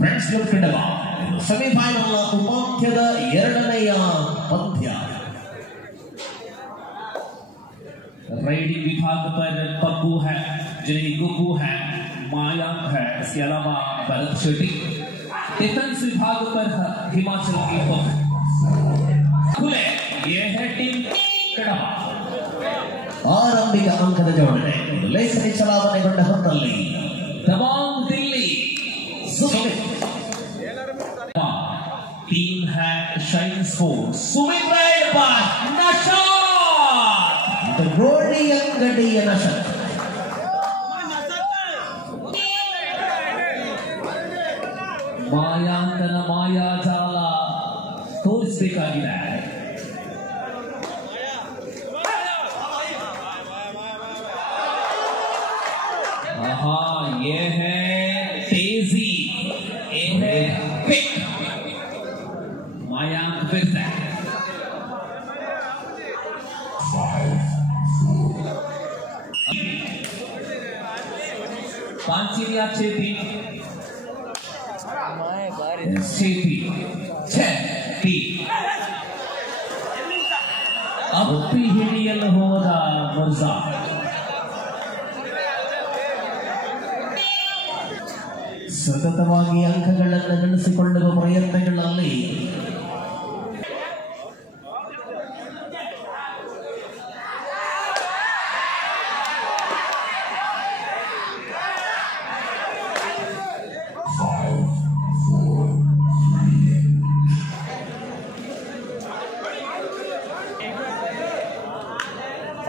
Friends club kadaba semifinal ಉಪಾಂತ್ಯದ ಎರಡನೆಯ ಪಂದ್ಯ riding विभाग पर पप्पू है, जिन्हें गुप्पू है, मायांक है, इसके अलावा भरत शेट्टी। डिफेंस विभाग पर हिमाचल की खुले ये है टीम कड़वा। ಆರಂಭಿಕ ಅಂಕದ ಜೋಡಣೆ ಲೇಖನಿ ಚಲಾವಣೆಗೊಂಡ ಹೊತ್ತಲ್ಲಿ दबांग दिल्ली टीम है ShineSports ಗೋಳಿ ಅಂಗಡಿಯ ನಶ ಮಾಯಾಂಕನ ಮಾಯಾಜಾಲ ತೋರಿಸಬೇಕಾಗಿದೆ। ये है तेजी, ये है क्विक। मायांक फिर से पांचिया छेती छेती अब हिडियल होದ ಮುರ್ಜಾ ಸತತವಾಗಿ ಅಂಕಗಳನ್ನು ಗಳಿಸಿಕೊಳ್ಳುವ ಪ್ರಯತ್ನಗಳಲ್ಲಿ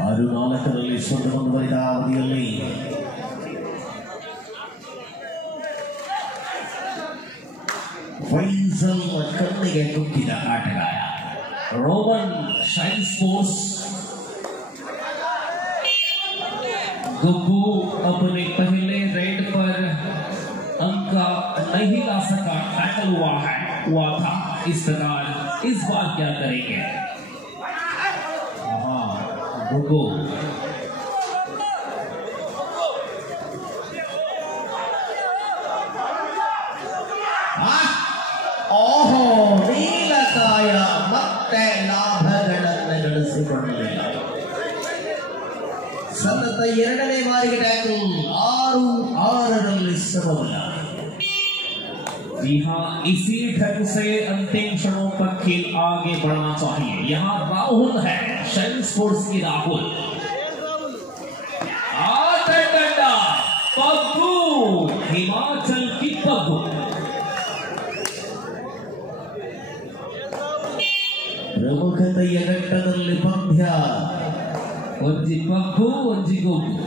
ಆರು ನಾಲ್ಕರಲ್ಲಿ ಸೊಂದು ಮುಂದುವರಿದ ಅವಧಿಯಲ್ಲಿ ಫೈಸಲ್ ಕಣ್ಣಿಗೆ ನುಗ್ಗಿದ ಆಟಗಾರ रोमन ShineSports गुब्बू अपने पहले रेड पर अंक नहीं ला सका, टैकल हुआ था। इस प्रकार इस बार क्या करेंगे? गुब्बू ಓಹೋ ನೀಲಕಾಯ ಮತ್ತೆ ಲಾಭಗಳನ್ನು ಗಳಿಸಿಕೊಳ್ಳಲಿಲ್ಲ। ಸತತ ಎರಡನೇ ಬಾರಿಗೆ ಟ್ಯಾಕಲ್ 6-6ರಲ್ಲಿ ಸಮಬಲ। यहाँ इसी ढंग से अंतिम क्षणों पर खेल आगे बढ़ना चाहिए। यहाँ राहुल है, ShineSports की राहुल। पप्पू हिमाचल की पप्पू ಪ್ರಮುಖತೆಯ ಘಟ್ಟದಲ್ಲಿ ಪಂದ್ಯ ಒಂಜಿ ಪಪ್ಪು ಒಂಜಿ ಗುಬ್ಬು।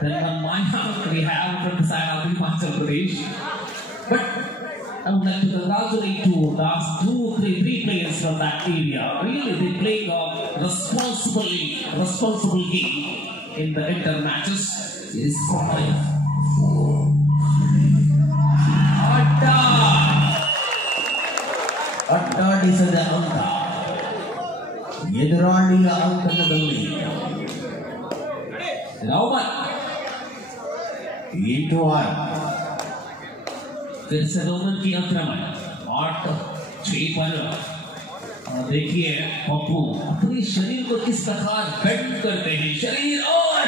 Then one Mayank we have from the side of Himachal Pradesh. But I would like to congratulate to last 2-3 players from that area. Really, they played a responsible game in the inter matches. It is fine. ಅಟ್ಟಾಡಿಸದ ಅಂಕ ಎದುರಾಳಿಯ ಅಂಕಣದಲ್ಲಿ फिर से Roman की आक्रमण 8-6 पर देखिए पप्पू अपने शरीर को किस प्रकार बेंड करते हैं। शरीर और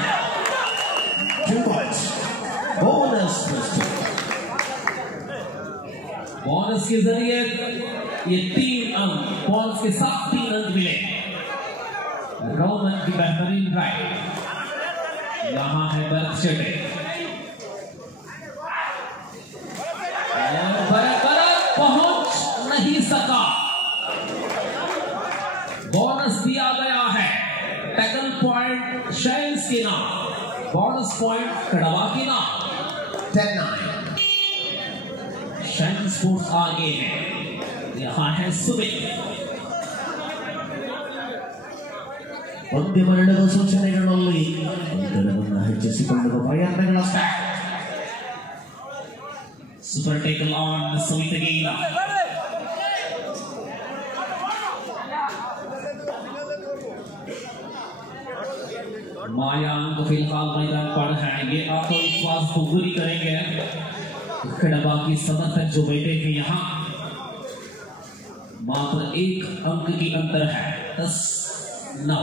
बोनस के जरिए ये 3 अंक, बोनस के साथ 3 अंक मिले। रोमन की बेहतरीन राइड, यहाँ है भरत शेट्टी। भरत पहुंच नहीं सका, बोनस दिया गया है। टैकल पॉइंट शाइन्स के नाम, बोनस पॉइंट कड़वा के नाम। 10-9 शाइन स्पोर्ट्स आगे है, यहाँ है सुमित। ಪಂದ್ಯವೆರಡರ ಸೂಚನೆಗಳಲ್ಲಿ ಅಂತರವನ್ನು ಹೆಚ್ಚಿಸಿಕೊಳ್ಳುವ ಪ್ರಯತ್ನಗಳಷ್ಟೇ. Super tackle on Sumit again. मायांक फिलहाल मैदान पर है, ये आत्मविश्वास को पूरी करेंगे खड़बा की समर्थक जो बैठे हैं यहाँ। मात्र 1 अंक की अंतर है, 10-9।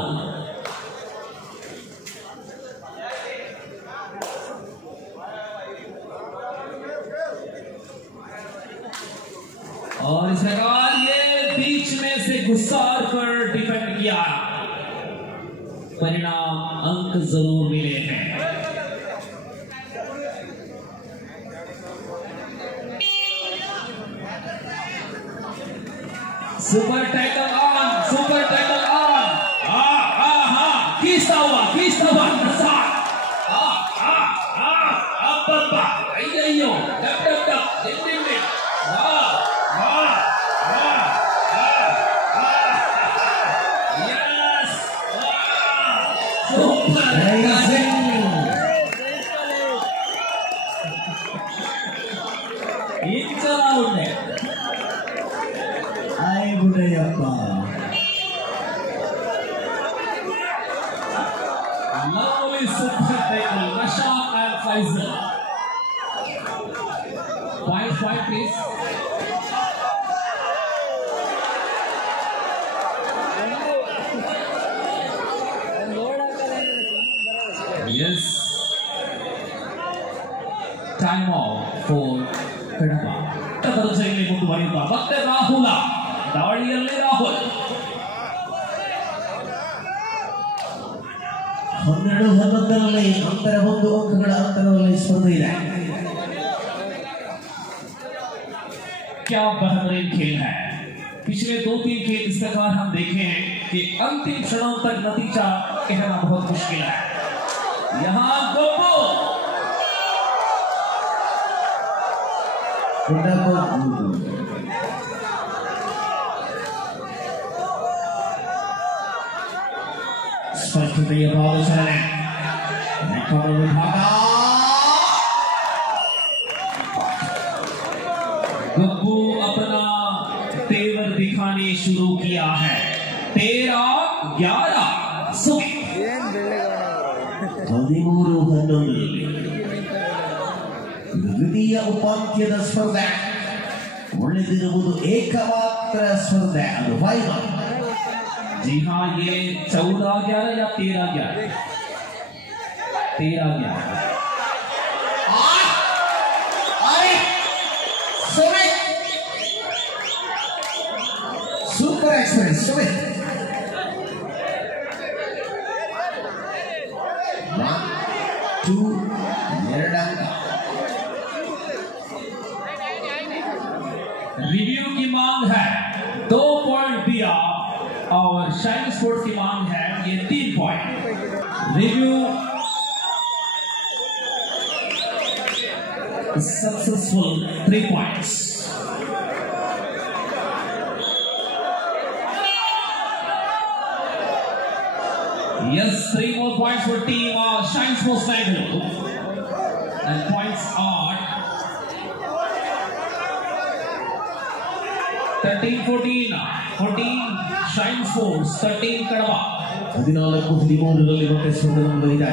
और इस प्रकार ये बीच में से घुसार कर डिफेंड किया, परिणाम अंक जरूर मिले हैं। Super tackle on, super tackle on. खींचता हुआ नसार। अब्बा अय्यो टप टप टप डिंग डिंग। यस सुपर इंचर आउट है। आई बुढ़ैयप्पा lovely super tackle, Rashad and Faisal. Point please. Yes. Time out for Kadaba. Kadaba side ಮುಂದೆ ಬರೆಯುತ್ತಾ ಮತ್ತೆ ರಾಹುಲ, ದಾಳಿಯಲ್ಲಿ ರಾಹುಲ್. 12-11 ಅಂತರ 1 ಅಂಕಗಳ ಅಂತರದಲ್ಲಿ ಸ್ಪರ್ಧೆ ಇದೆ. क्या बेहतरीन खेल है। पिछले 2-3 खेल इस प्रकार हम देखे हैं कि अंतिम क्षणों तक नतीजा कहना बहुत मुश्किल है। यहाँ गोपो स्पष्टतया बॉल चले गप्पू अपना तेवर दिखाने शुरू किया है। 13-11 13-11 ದ್ವಿತೀಯ ಉಪಾಂತ್ಯದ ಸ್ಪರ್ಧೆ ಉಳಿದಿರುವುದು ಏಕಮಾತ್ರ ಸ್ಪರ್ಧೆ, ಅದು ಫೈನಲ್. जी हाँ, ये 14-11 या 13-11? 13-11। सुपर एक्सप्रेस सुमित 1-2 रिव्यू की मांग है, 2 पॉइंट दिया और शाइन स्पोर्ट्स की मांग है ये 3 point. Review successful 3 points. Yes, 3 more points for team ShineSports Mangalore, and points are 13-14, 14 ShineSports, 13 Kadaba. 14-13 ಮತ್ತೆ ಸ್ಪರ್ಧೆ ಇದೆ.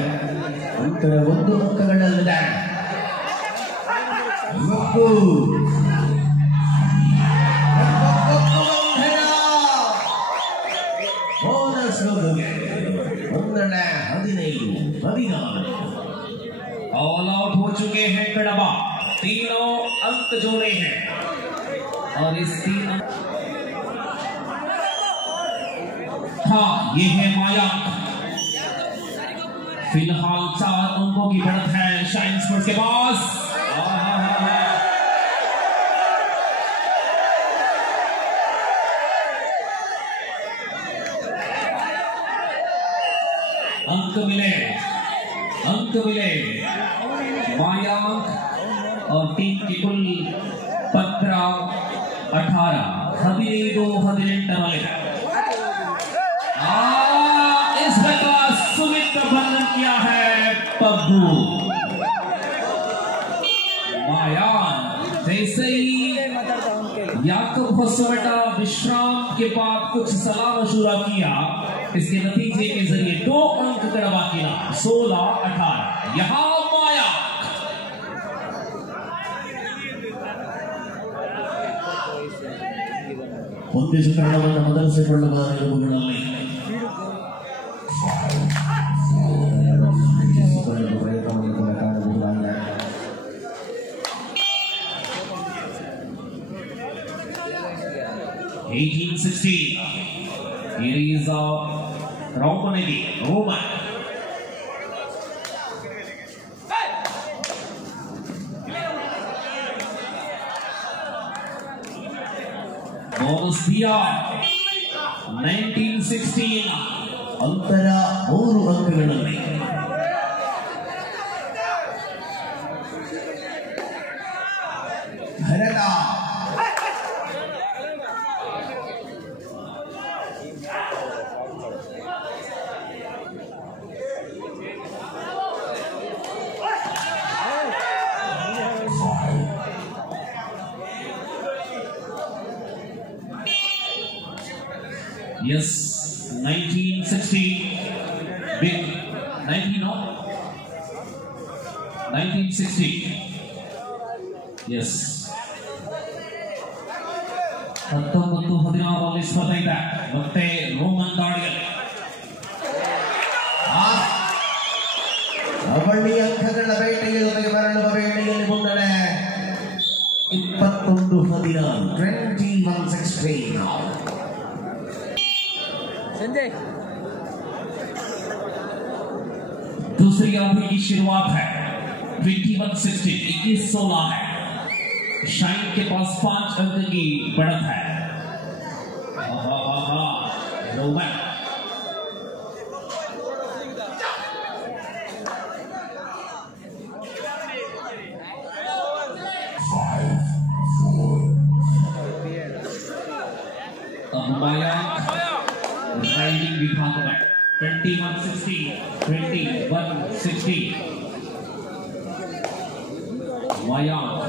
ಅಂತರ 1 ಅಂಕಗಳಲ್ಲಿದೆ. ಬೋನಸ್ ಗೆ 15-14 ऑल आउट हो चुके हैं कड़बा, तीनों अंक जोड़े हैं और इस 3 अंक, हाँ ये है मायांक। फिलहाल 4 अंकों की बढ़त है ShineSports के पास। अंक मिले मायांक और टीम की कुल 15-18 इस का सुमित बंधन किया है पब्बू मायांक। जैसे ही याकूब होसवेटा विश्राम के बाद कुछ सलाह मशूरा किया, इसके नतीजे के जरिए 2 अंक कड़वा किया 16-18। यहां माया ಒಂದೇ ಚಿತ್ರಣವನ್ನು ಮೊದಲಿಸಿಕೊಳ್ಳುವ ನಿಲುವುಗಳಲ್ಲಿ ಪ್ರಯತ್ನವನ್ನು ಕೂಡ ಕಾಣಬಹುದಾಗಿದೆ. 18-16. Here is Roman. Bonus दिया 19-16. ಅಂತರ 3 ಅಂಕಗಳಲ್ಲಿ Bharata Yes, 19-16. Big 19 no? 19-16. Yes. 19-16 ಸ್ಪರ್ಧೆ ಇದೆ. ಮತ್ತೆ ರೋಮನ್ ದಾಳಿಯಲ್ಲಿ ಅವಳಿ ಅಂಕಗಳ ಬೇಟೆಯ ಜೊತೆಗೆ ಮರಳುವ ಬೇಟೆಯಲ್ಲಿ ಮುನ್ನಡೆ 21-16. 21-16 now. संजय दूसरी अवधि की शुरुआत है 21-16. 21-16 है. शाइन के पास 5 अंक की बढ़त है. रोमन राइडिंग विभाग में 21-16. 21-16. मायांक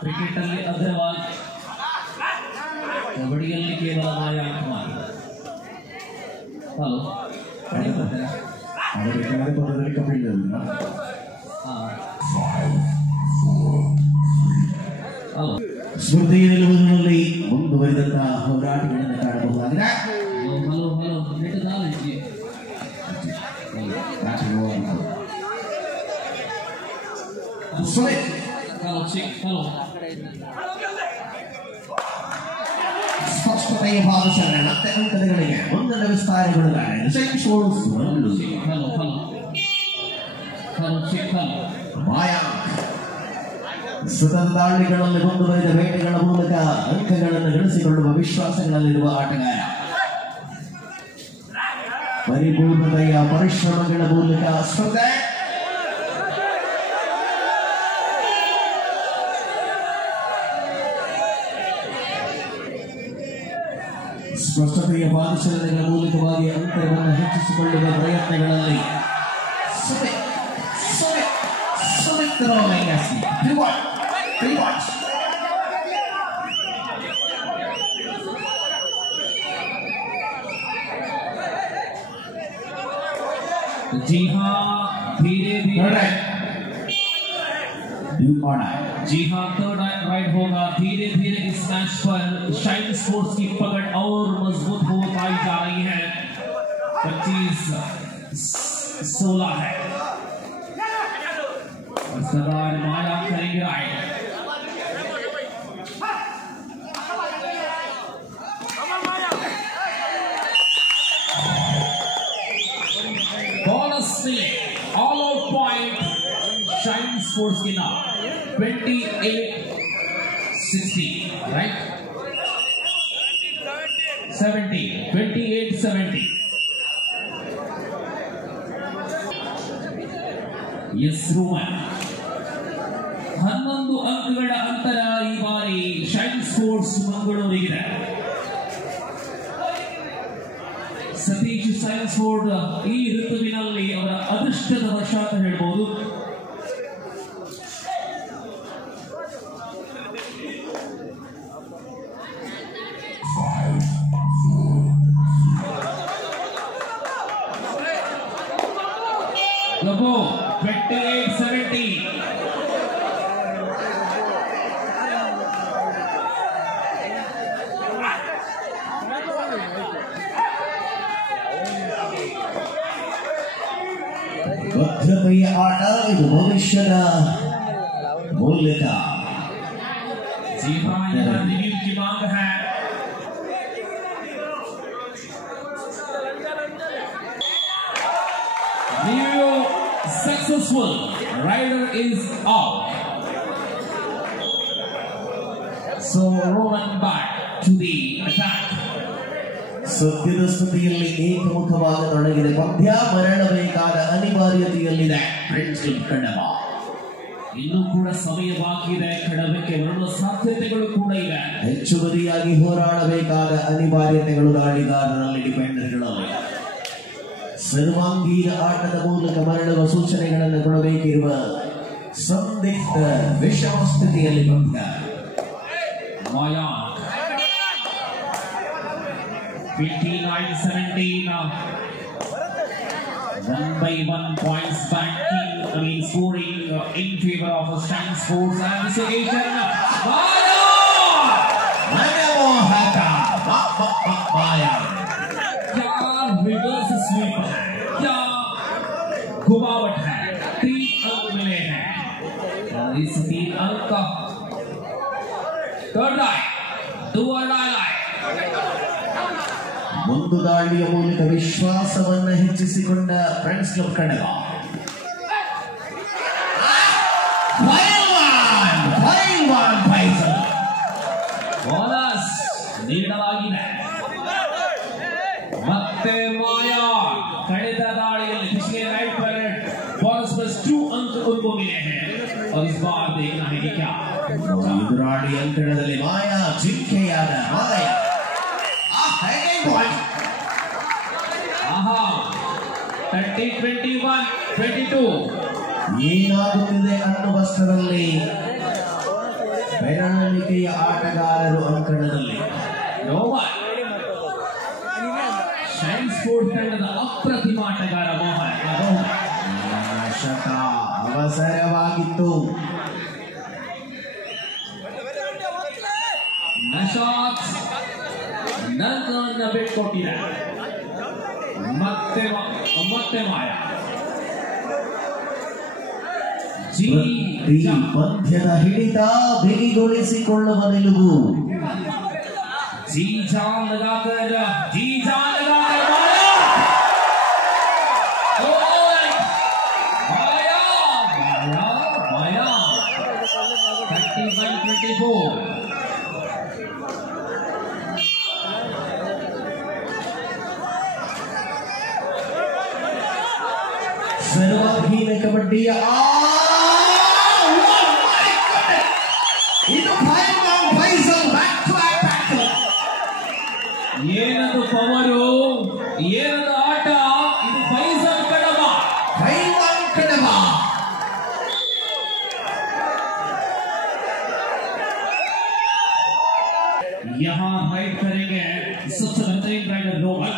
क्रिकेट ಅಲ್ಲಿ ಅಗ್ರವಾಲ್, ಕಬಡ್ಡಿಯಲ್ಲಿ ಕೇವಲ ಮಾಯಾಂಕ್ ಮಾತ್ರ. ಹಲೋ ಕಡೆ ಬರ್ತಾರೆ ಪದದಲ್ಲಿ ಕಪಿಲ್ ಹಲೋ ಸ್ಪರ್ಧೆಯ ನಿಲುವುಗಳಲ್ಲಿ ಮುಂದುವರಿದಂತಹ ಹೋರಾಟಗಳನ್ನು ಕಾಣಬಹುದಾಗಿದೆ. ಸ್ಪಷ್ಟತೆಯ ಭಾವಿಸೋಣ ಮತ್ತೆ ಅಂಕಗಳಿಗೆ ಮುಂದಿನ ವಿಸ್ತಾರಗೊಳ್ಳುತ್ತಾರೆ. ShineSports ಮಾಯಾಂಕ್ ಸತತ ದಾಳಿಗಳಲ್ಲಿ ಮುಂದುವರಿದ ಬೇಟೆಗಳ ಮೂಲಕ ಅಂಕಗಳನ್ನು ಗಳಿಸಿಕೊಳ್ಳುವ ವಿಶ್ವಾಸಗಳಲ್ಲಿರುವ ಆಟಗಾರ. ಪರಿಪೂರ್ಣತೆಯ ಪರಿಶ್ರಮಗಳ ಮೂಲಕ ಸ್ಪರ್ಧೆ ಸ್ಪಷ್ಟತೆಯ ಪಾದಚಲನೆಗಳ ಮೂಲಕವಾಗಿ ಅಂತರವನ್ನು ಹೆಚ್ಚಿಸಿಕೊಳ್ಳುವ ಪ್ರಯತ್ನಗಳಲ್ಲಿ जी हाँ, धीरे धीरे जी हाँ, थर्ड राइड होगा. धीरे धीरे इस मैच पर ShineSports की पकड़ और मजबूत होती जा रही है. 25-16 है. सरदार माया करेंगे राइड. बोनस मिले, ऑल आउट पॉइंट ShineSports के नाम 28-16, राइट. 28-70. Yes, Roman. 11 ಅಂಕಗಳ ಅಂತರ ಈ ಬಾರಿ ಶೈನ್ ಸ್ಪೋರ್ಟ್ಸ್ ಮಂಗಳೂರಿಗಿದೆ. ಸತೀಶ್ ShineSports ಈ ಋತುವಿನಲ್ಲಿ ಅವರ ಅದೃಷ್ಟದ ವರ್ಷ ಅಂತ ಹೇಳ್ಬೋದು. Logo 28-70. ಭದ್ರತೆಯ ಆಟ ಇದು ಭವಿಷ್ಯದ ಮೂಲಕ. जी हाँ, यहाँ रिव्यू की मांग है. Review successful. Rider is out. So Roman back to the attack. ಸದ್ಯದ ಸ್ಥಿತಿಯಲ್ಲಿ ಏಕಮುಖವಾದ ತೊಡಗಿದೆ. ಪಂದ್ಯ ಮರಳಬೇಕಾದ ಅನಿವಾರ್ಯತೆಯಲ್ಲಿದೆ ಫ್ರೆಂಡ್ಸ್ ಕಡಬ. ಇನ್ನೂ ಕೂಡ ಸಮಯ ಬಾಕಿ ಇದೆ. ಕಡಬಕ್ಕೆ ಬರುವ ಸಾಧ್ಯತೆಗಳು ಕೂಡ ಇವೆ. ಹೆಚ್ಚುವರಿಯಾಗಿ ಹೋರಾಡಬೇಕಾದ ಅನಿವಾರ್ಯತೆಗಳು ಆಟಗಾರರಲ್ಲಿ ಡಿಫೆಂಡರ್ಗಳಲ್ಲಿ. ಸರ್ವಾಂಗೀಣ ಆಟದ ಮೂಲಕ ಮರಳುವ ಸೂಚನೆಗಳನ್ನು ಕೊಡಬೇಕಿರುವ ಸಂದಿಗ್ಧ ವಿಷಮ ಸ್ಥಿತಿಯಲ್ಲಿ ಪಂದ್ಯ. ಮಾಯಾ 59-17. 1-1 points banking. Scoring in favor of ShineSports. And this occasion, Maya! Maya! क्या reverse sweep है, क्या घुमावट है. 3 अंक मिले हैं और इस 3 अंक का third line, do or die line. ಒಂದು ದಾಳಿಯ ಮೂಲಕ ವಿಶ್ವಾಸವನ್ನು ಹೆಚ್ಚಿಸಿಕೊಂಡ ಫ್ರೆಂಡ್ಸ್ ಕ್ಲಬ್ ಕಡಬ. ಬೋನಸ್ ನೀಡಲಾಗಿದೆ. ಮತ್ತೆ ಮಾಯಾ ಕಳೆದ ದಾಳಿಯಲ್ಲಿ पिछले राइट पर बोनस प्लस 2 अंक उनको मिले हैं और इस बार देखना है कि क्या. ಎದುರಾಳಿ ಅಂಕಣದಲ್ಲಿ ಮಾಯಾ ಜಿಂಕೆಯಾದ ಮಾಯಾ 30-21-22. ಏನಾಗುತ್ತಿದೆ ಅನ್ನುವಷ್ಟರಲ್ಲಿ ಬೆರಳಿಕೆಯ ಆಟಗಾರರು ಅಂಕಣದಲ್ಲಿ. ShineSports ತಂಡದ ಅಪ್ರತಿಮ ಆಟಗಾರ ಮೋಹನ್ ಶತ ಅವಸರವಾಗಿತ್ತು. ನಶಾತ್ ನನ್ನನ್ನು ಬಿಟ್ಕೊಟ್ಟಿದೆ. ಮತ್ತೆ ಮಾಯ ಪಂದ್ಯದ ಹಿಡಿತ ಬಿಗಿಗೊಳಿಸಿಕೊಳ್ಳುವ ನಿಲುವು. जी जान लगाकर माया 31-24. ಸರ್ವಾಂಗೀಣ ಕಬಡ್ಡಿಯ ಇದು ಏನದು ಪವರು, ಏನದು ಆಟ. ಇದು ಫೈಸಲ್ ಕಡಬ. यहाँ राइड करेंगे सबसे बेहतरीन राइडर रोहन.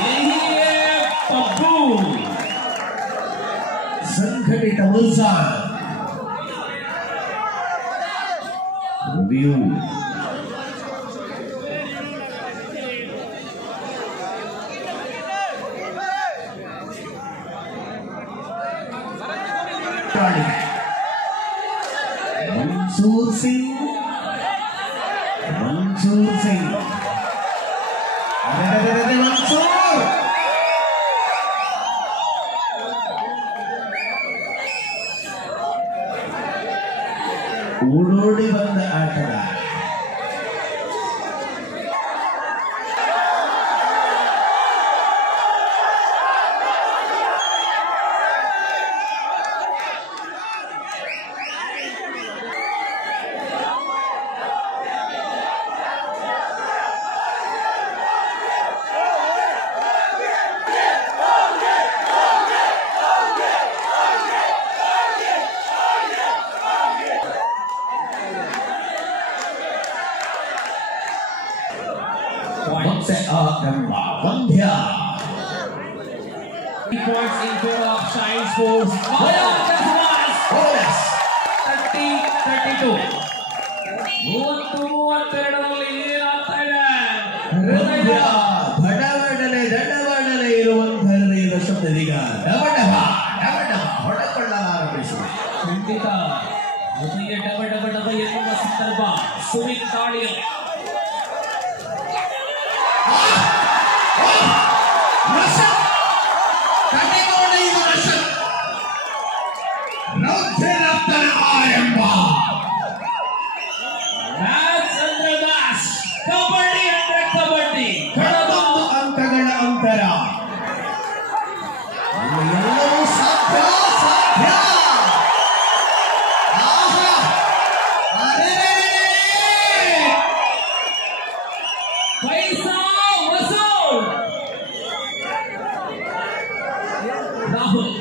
यही है पप्पू. ಸಂಘಟಿತ ಉತ್ಸಾಹ. ರಿವ್ಯೂ मंसूर सिंह मंसूर ಓಡೋಡಿ ಬಂದ ಆಟಗಾರ. Gambia. 3 points in favor of ShineSports Mangalore. 30-32. 32 ಏನಾಗ್ತಾ ಇದೆ? ದಡಬಡನೆ ಇರುವಂತಹ ಹೃದಯದ ಶಬ್ದದೀಗ ಡಬಡಬ ಹೊಡೆಕೊಳ್ಳಲಾರಂಭಿಸಿದೆ. ಖಂಡಿತ ಹೃದಯ ಡಬಡಬ ಎನ್ನುವ ಸಂದರ್ಭ ಸುನಿಲ್ ತಾಳಿಯಲ್ಲಿ ಅಂಕಗಳ ಅಂತರ. ಎಲ್ಲವೂ ಸಾಧ್ಯ. Rahul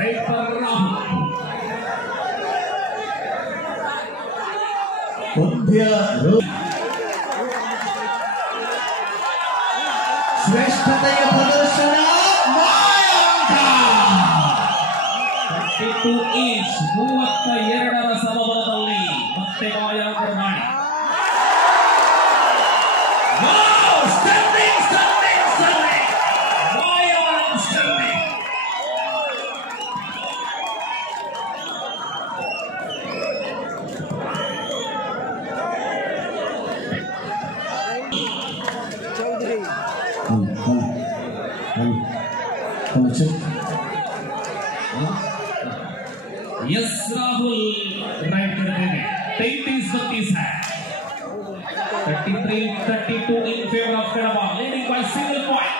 right for Rahul. ಶ್ರೇಷ್ಠತೆಯ ಪ್ರದರ್ಶನ. 32 ಸಮಬಲದಲ್ಲಿ ಮತ್ತೆ ಮಾಯಾಂಕ ನಾಡಿ. Yes, Rahul, right there. 30 है. 33-32 in favor of Kadaba, leading by single point.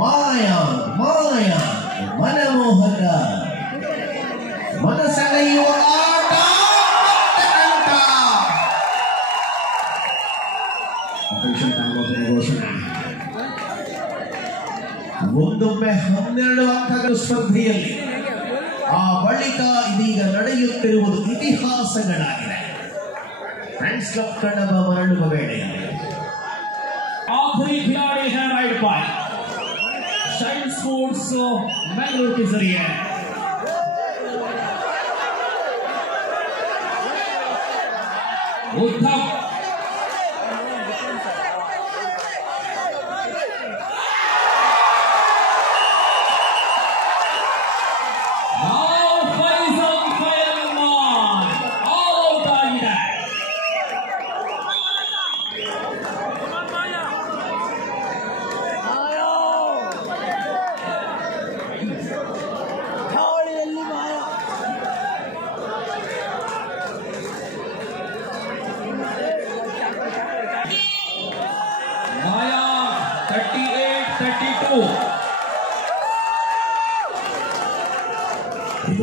Maya, ಮನಮೋಹಕ ಮನಸೆಳೆಯುವ ಆಟ. ಒಂದೊಮ್ಮೆ 12 ಅಂಕಗಳ ಸ್ಪರ್ಧೆಯಲ್ಲಿ ಆ ಬಳಿಕ ಇದೀಗ ನಡೆಯುತ್ತಿರುವುದು ಇತಿಹಾಸಗಳಾಗಿದೆ. ಫ್ರೆಂಡ್ಸ್ ಕ್ಲಬ್ ಕಡಬ ಮರಳುವ ವೇಳೆಯಲ್ಲಿ आखिरी खिलाड़ी है राइट बाय ShineSports मैंगलोर के जरिए. उद्धव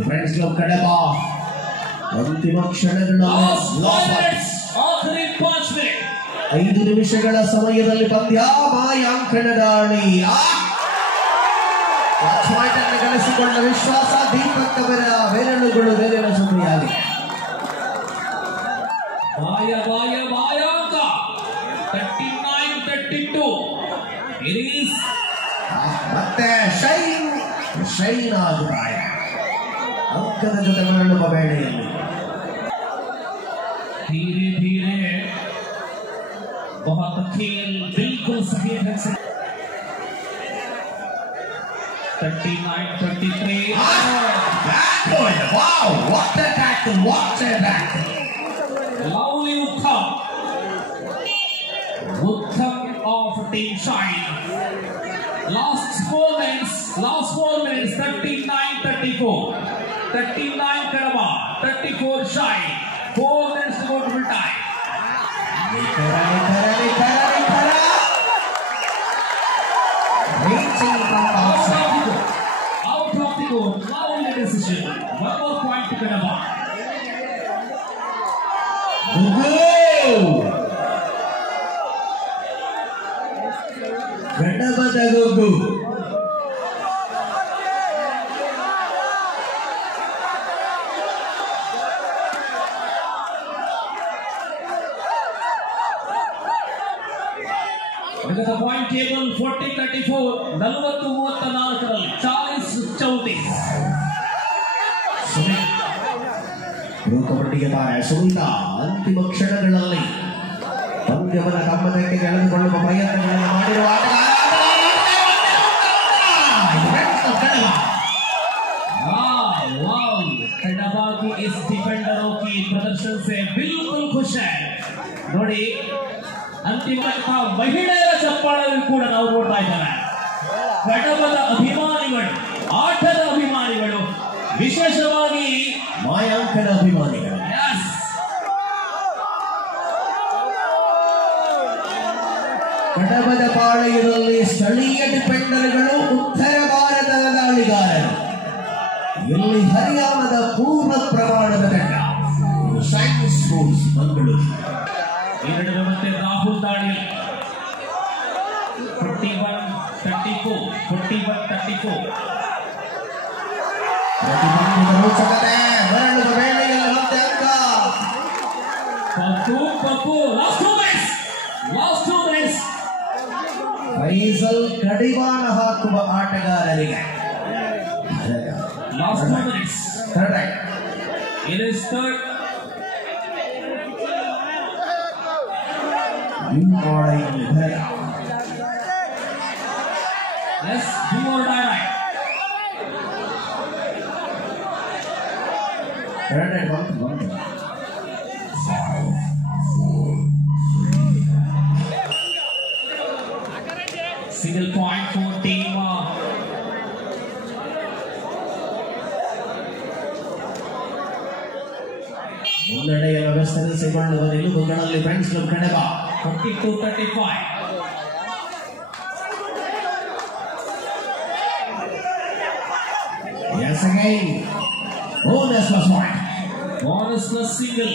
ಫ್ರೆಂಡ್ಸ್ ಕ್ಲಬ್ ಕಡಬ ಅಂತಿಮ ಕ್ಷಣಗಳ 5 ನಿಮಿಷಗಳ ಸಮಯದಲ್ಲಿ ಪಂದ್ಯ. ಮಾಯಾಂಕನ ದಾಳಿ ಗಳಿಸಿಕೊಂಡ ವಿಶ್ವಾಸ. ದೀಪಕ್ ಅವರ ಬೆರಳುಗಳು ಬೆರಳ ಸುದ್ದಿಯಾಗಿದೆ. ಮಾಯಾಂಕ 39-32. ಮತ್ತೆ ಶೈನ್ ಅಭಿಪ್ರಾಯ ಅಂಕದ ಜೊತೆ ಮರಳುವ ವೇಳೆಯಲ್ಲಿ धीरे धीरे बहुत खेल बिल्कुल सही ढंग से 39-33. Wow, what a tackle, what a tackle. Lovely Uttham of Team Shine. Last 4 minutes, 39-34. 39 kadaba, 34 Shine. 4 minutes to go to full time. Reaching from outside. Out of the goal. Now in the decision. 1 more point to kadaba. Kadabada Gugu. Look at the point table 40-34. 40-34 40-34. Pro ಕಬಡ್ಡಿಗೆ ತಾರೆ ಸುನೀತಾ ಅಂತಿಮ ಕ್ಷಣಗಳಲ್ಲಿ ಪಂದ್ಯವನ್ನು ತಮ್ಮದಕ್ಕೆ ಎಳೆದುಕೊಳ್ಳುವ ಪ್ರಯತ್ನಗಳನ್ನು ಮಾಡಿರುವ kadaba की इस डिफेंडरों की प्रदर्शन से बिल्कुल खुश है ನೋಡಿ ಅಂತಿಮ ಮಹಿಳೆಯರ ಚಪ್ಪಾಳೆಯೂ ಕೂಡ ನಾವು ನೋಡ್ತಾ ಇದ್ದೇವೆ ಕಡಬದ ಅಭಿಮಾನಿಗಳು ಆಟದ ಅಭಿಮಾನಿಗಳು ವಿಶೇಷವಾಗಿ ಮಾಯಾಂಕನ ಅಭಿಮಾನಿಗಳು ಕಡಬದ ಪಾಳೆಯದಲ್ಲಿ ಸ್ಥಳೀಯ ಡಿಫೆಂಡರ್ಗಳು ಉತ್ತರ ಭಾರತದ ದಾಳಿಗಾರರು ಇಲ್ಲಿ ಹರಿಯಾಣದ ಪೂರ್ಣ ಪ್ರಮಾಣದ ತಂಡ ShineSports ಮಂಗಳೂರು ಎರಡು ಮತ್ತೆ ರಾಹುಲ್ ದಾಳಿ 41-34 ರೋಚಕತೆ ಮರಳುವ ವೇಳೆಯಲ್ಲಿ ಮತ್ತೆ ಅಂಕ ಪಪ್ಪು ಲಾಸ್ಟ್ 2 minutes ಫೈಸಲ್ ಕಡಿವಾಣ ಹಾಕುವ ಆಟಗಾರರಿಗೆ last 2 minutes correct it is third you are in the yes do or die right correct one single point for team ಮುನ್ನಡೆಯನ್ನು ವಿಸ್ತರಿಸಿಕೊಳ್ಳುವ ನಿಲುವುಗಳಲ್ಲಿ friends club Kadaba 42-35 yes again bonus plus point bonus plus single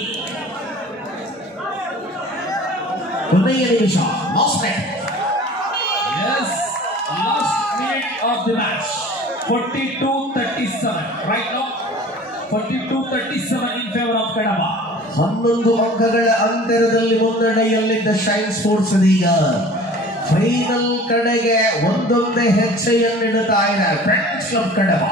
ಕೊನೆಯ ನಿಮಿಷ last minute yes last minute of the match 42-37 right now 42-37 in favor of kadaba 11 ಅಂಕಗಳ ಅಂತರದಲ್ಲಿ ಮುನ್ನಡೆಯಲ್ಲಿದ್ದ ShineSports ಈಗ final ಕಡೆಗೆ ಒಂದೊಂದೇ ಹೆಜ್ಜೆಯನ್ನಿಡುತ್ತಾ ಇದೆ ಫ್ರೆಂಡ್ಸ್ ಕ್ಲಬ್ ಕಡಬ